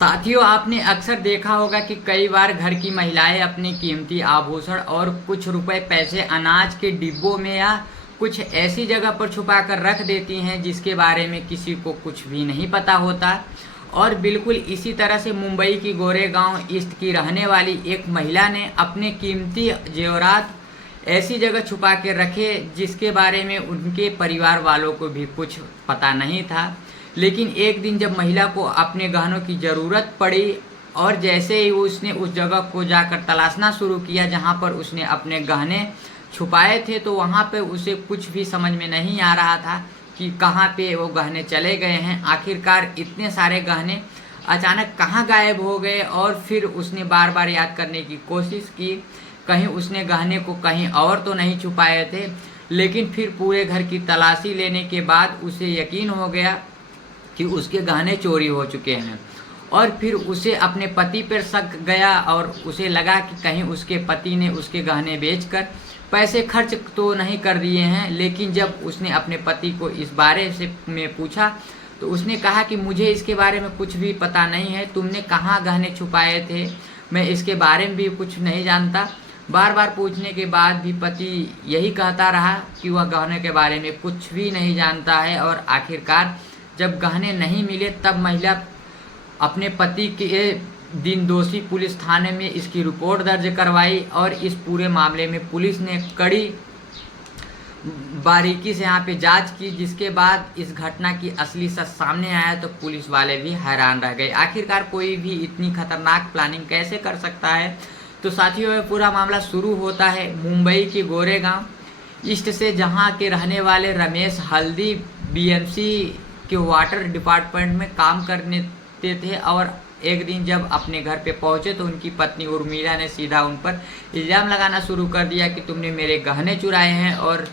साथियों, आपने अक्सर देखा होगा कि कई बार घर की महिलाएं अपने कीमती आभूषण और कुछ रुपए पैसे अनाज के डिब्बों में या कुछ ऐसी जगह पर छुपा कर रख देती हैं जिसके बारे में किसी को कुछ भी नहीं पता होता। और बिल्कुल इसी तरह से मुंबई की गोरेगांव ईस्ट की रहने वाली एक महिला ने अपने कीमती जेवरात ऐसी जगह छुपा के रखे जिसके बारे में उनके परिवार वालों को भी कुछ पता नहीं था। लेकिन एक दिन जब महिला को अपने गहनों की ज़रूरत पड़ी और जैसे ही उसने उस जगह को जाकर तलाशना शुरू किया जहां पर उसने अपने गहने छुपाए थे, तो वहां पे उसे कुछ भी समझ में नहीं आ रहा था कि कहां पे वो गहने चले गए हैं। आखिरकार इतने सारे गहने अचानक कहां गायब हो गए। और फिर उसने बार बार याद करने की कोशिश की, कहीं उसने गहने को कहीं और तो नहीं छुपाए थे। लेकिन फिर पूरे घर की तलाशी लेने के बाद उसे यकीन हो गया कि उसके गहने चोरी हो चुके हैं। और फिर उसे अपने पति पर शक गया और उसे लगा कि कहीं उसके पति ने उसके गहने बेचकर पैसे खर्च तो नहीं कर दिए हैं। लेकिन जब उसने अपने पति को इस बारे में पूछा तो उसने कहा कि मुझे इसके बारे में कुछ भी पता नहीं है, तुमने कहाँ गहने छुपाए थे, मैं इसके बारे में भी कुछ नहीं जानता। बार बार पूछने के बाद भी पति यही कहता रहा कि वह गहने के बारे में कुछ भी नहीं जानता है। और आखिरकार जब गहने नहीं मिले तब महिला अपने पति के दिन दोषी पुलिस थाने में इसकी रिपोर्ट दर्ज करवाई। और इस पूरे मामले में पुलिस ने कड़ी बारीकी से यहाँ पे जांच की, जिसके बाद इस घटना की असली सच सामने आया तो पुलिस वाले भी हैरान रह गए। आखिरकार कोई भी इतनी खतरनाक प्लानिंग कैसे कर सकता है। तो साथियों, ये पूरा मामला शुरू होता है मुंबई के गोरेगांव ईस्ट से, जहाँ के रहने वाले रमेश हल्दी बीएमसी के वाटर डिपार्टमेंट में काम करने थे। और एक दिन जब अपने घर पे पहुंचे तो उनकी पत्नी उर्मिला ने सीधा उन पर इल्ज़ाम लगाना शुरू कर दिया कि तुमने मेरे गहने चुराए हैं और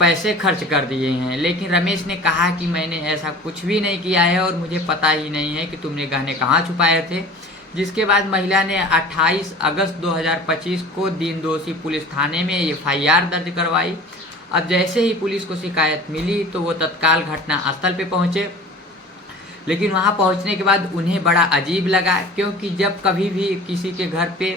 पैसे खर्च कर दिए हैं। लेकिन रमेश ने कहा कि मैंने ऐसा कुछ भी नहीं किया है और मुझे पता ही नहीं है कि तुमने गहने कहाँ छुपाए थे। जिसके बाद महिला ने 28 अगस्त 2025 को दिन दोषी पुलिस थाने में एफआईआर दर्ज करवाई। अब जैसे ही पुलिस को शिकायत मिली तो वो तत्काल घटना स्थल पे पहुंचे। लेकिन वहां पहुंचने के बाद उन्हें बड़ा अजीब लगा, क्योंकि जब कभी भी किसी के घर पे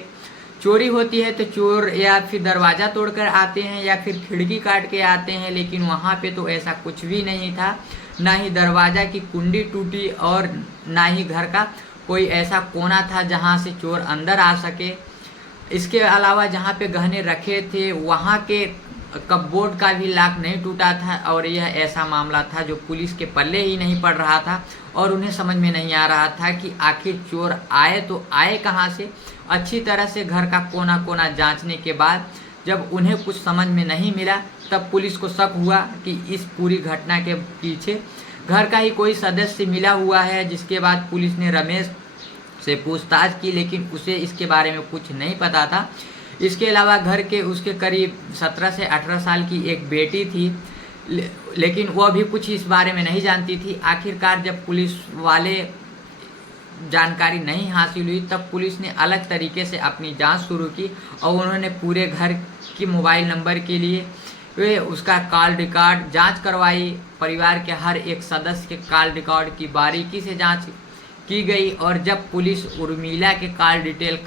चोरी होती है तो चोर या फिर दरवाज़ा तोड़कर आते हैं या फिर खिड़की काट के आते हैं। लेकिन वहां पे तो ऐसा कुछ भी नहीं था, ना ही दरवाज़ा की कुंडी टूटी और ना ही घर का कोई ऐसा कोना था जहां से चोर अंदर आ सके। इसके अलावा जहां पे गहने रखे थे वहां के कपबोर्ड का भी लॉक नहीं टूटा था। और यह ऐसा मामला था जो पुलिस के पल्ले ही नहीं पड़ रहा था और उन्हें समझ में नहीं आ रहा था कि आखिर चोर आए तो आए कहाँ से। अच्छी तरह से घर का कोना कोना जांचने के बाद जब उन्हें कुछ समझ में नहीं मिला तब पुलिस को शक हुआ कि इस पूरी घटना के पीछे घर का ही कोई सदस्य मिला हुआ है। जिसके बाद पुलिस ने रमेश से पूछताछ की, लेकिन उसे इसके बारे में कुछ नहीं पता था। इसके अलावा घर के उसके करीब 17 से 18 साल की एक बेटी थी, लेकिन वह भी कुछ इस बारे में नहीं जानती थी। आखिरकार जब पुलिस वाले जानकारी नहीं हासिल हुई तब पुलिस ने अलग तरीके से अपनी जांच शुरू की और उन्होंने पूरे घर के मोबाइल नंबर के लिए वे उसका कॉल रिकॉर्ड जांच करवाई। परिवार के हर एक सदस्य के कॉल रिकॉर्ड की बारीकी से जांच की गई। और जब पुलिस उर्मिला के कॉल डिटेल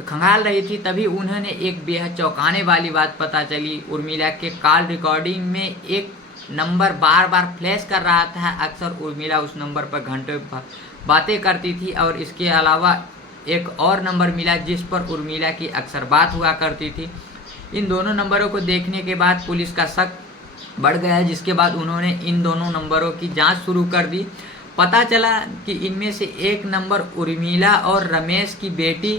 खंगाल रही थी तभी उन्होंने एक बेहद चौंकाने वाली बात पता चली। उर्मिला के कॉल रिकॉर्डिंग में एक नंबर बार बार फ्लैश कर रहा था। अक्सर उर्मिला उस नंबर पर घंटों बातें करती थी। और इसके अलावा एक और नंबर मिला जिस पर उर्मिला की अक्सर बात हुआ करती थी। इन दोनों नंबरों को देखने के बाद पुलिस का शक बढ़ गया, जिसके बाद उन्होंने इन दोनों नंबरों की जाँच शुरू कर दी। पता चला कि इनमें से एक नंबर उर्मिला और रमेश की बेटी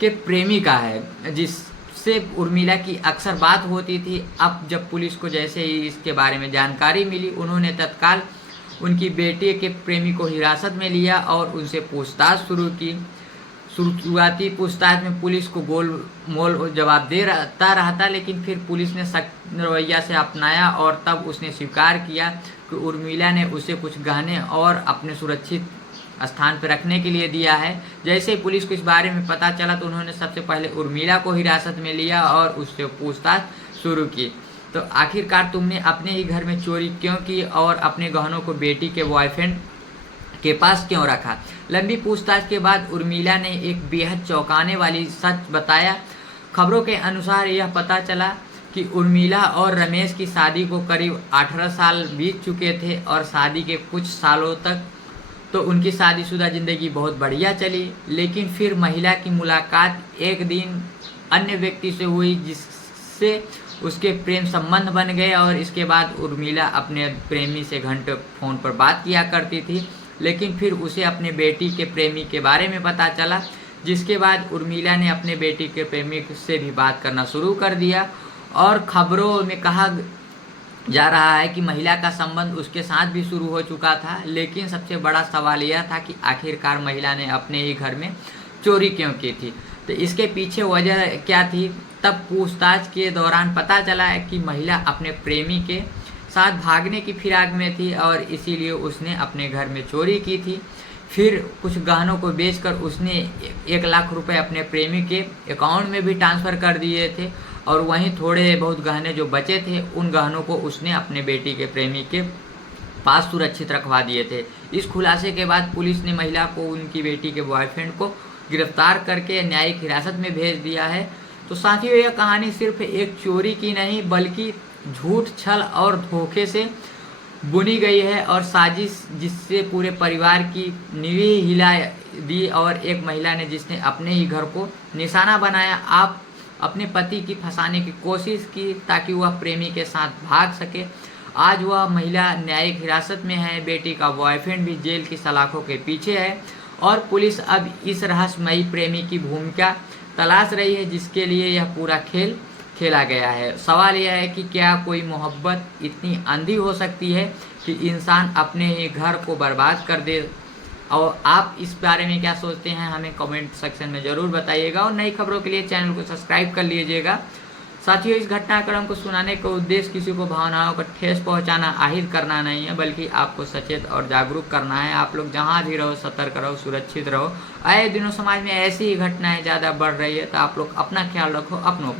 के प्रेमी का है, जिससे उर्मिला की अक्सर बात होती थी। अब जब पुलिस को जैसे ही इसके बारे में जानकारी मिली उन्होंने तत्काल उनकी बेटी के प्रेमी को हिरासत में लिया और उनसे पूछताछ शुरू की। शुरुआती पूछताछ में पुलिस को गोल मोल जवाब रहा था, लेकिन फिर पुलिस ने सख्त रवैया से अपनाया और तब उसने स्वीकार किया कि उर्मिला ने उसे कुछ गहने और अपने सुरक्षित स्थान पर रखने के लिए दिया है। जैसे ही पुलिस को इस बारे में पता चला तो उन्होंने सबसे पहले उर्मिला को हिरासत में लिया और उससे पूछताछ शुरू की। तो आखिरकार तुमने अपने ही घर में चोरी क्यों की और अपने गहनों को बेटी के बॉयफ्रेंड के पास क्यों रखा। लंबी पूछताछ के बाद उर्मिला ने एक बेहद चौंकाने वाली सच बताया। खबरों के अनुसार यह पता चला कि उर्मिला और रमेश की शादी को करीब 18 साल बीत चुके थे और शादी के कुछ सालों तक तो उनकी शादीशुदा ज़िंदगी बहुत बढ़िया चली। लेकिन फिर महिला की मुलाकात एक दिन अन्य व्यक्ति से हुई जिससे उसके प्रेम संबंध बन गए और इसके बाद उर्मिला अपने प्रेमी से घंटों फ़ोन पर बात किया करती थी। लेकिन फिर उसे अपने बेटी के प्रेमी के बारे में पता चला, जिसके बाद उर्मिला ने अपने बेटी के प्रेमी से भी बात करना शुरू कर दिया और खबरों में कहा जा रहा है कि महिला का संबंध उसके साथ भी शुरू हो चुका था। लेकिन सबसे बड़ा सवाल यह था कि आखिरकार महिला ने अपने ही घर में चोरी क्यों की थी, तो इसके पीछे वजह क्या थी। तब पूछताछ के दौरान पता चला है कि महिला अपने प्रेमी के साथ भागने की फिराक में थी और इसीलिए उसने अपने घर में चोरी की थी। फिर कुछ गहनों को बेचकर उसने 1 लाख रुपए अपने प्रेमी के अकाउंट में भी ट्रांसफ़र कर दिए थे और वहीं थोड़े बहुत गहने जो बचे थे उन गहनों को उसने अपने बेटी के प्रेमी के पास सुरक्षित रखवा दिए थे। इस खुलासे के बाद पुलिस ने महिला को उनकी बेटी के बॉयफ्रेंड को गिरफ्तार करके न्यायिक हिरासत में भेज दिया है। तो साथियों, यह कहानी सिर्फ एक चोरी की नहीं बल्कि झूठ, छल और धोखे से बुनी गई है और साजिश जिससे पूरे परिवार की नींवें हिला दी और एक महिला ने जिसने अपने ही घर को निशाना बनाया। आप अपने पति की फंसाने की कोशिश की ताकि वह प्रेमी के साथ भाग सके। आज वह महिला न्यायिक हिरासत में है, बेटी का बॉयफ्रेंड भी जेल की सलाखों के पीछे है और पुलिस अब इस रहस्यमयी प्रेमी की भूमिका तलाश रही है जिसके लिए यह पूरा खेल खेला गया है। सवाल यह है कि क्या कोई मोहब्बत इतनी अंधी हो सकती है कि इंसान अपने ही घर को बर्बाद कर दे। और आप इस बारे में क्या सोचते हैं हमें कमेंट सेक्शन में ज़रूर बताइएगा और नई खबरों के लिए चैनल को सब्सक्राइब कर लीजिएगा। साथियों, इस घटनाक्रम को सुनाने का उद्देश्य किसी को भावनाओं को ठेस पहुंचाना, आहिर करना नहीं है बल्कि आपको सचेत और जागरूक करना है। आप लोग जहां भी रहो सतर्क रहो, सुरक्षित रहो। आए दिनों समाज में ऐसी ही घटनाएं ज़्यादा बढ़ रही है, तो आप लोग अपना ख्याल रखो, अपनों का।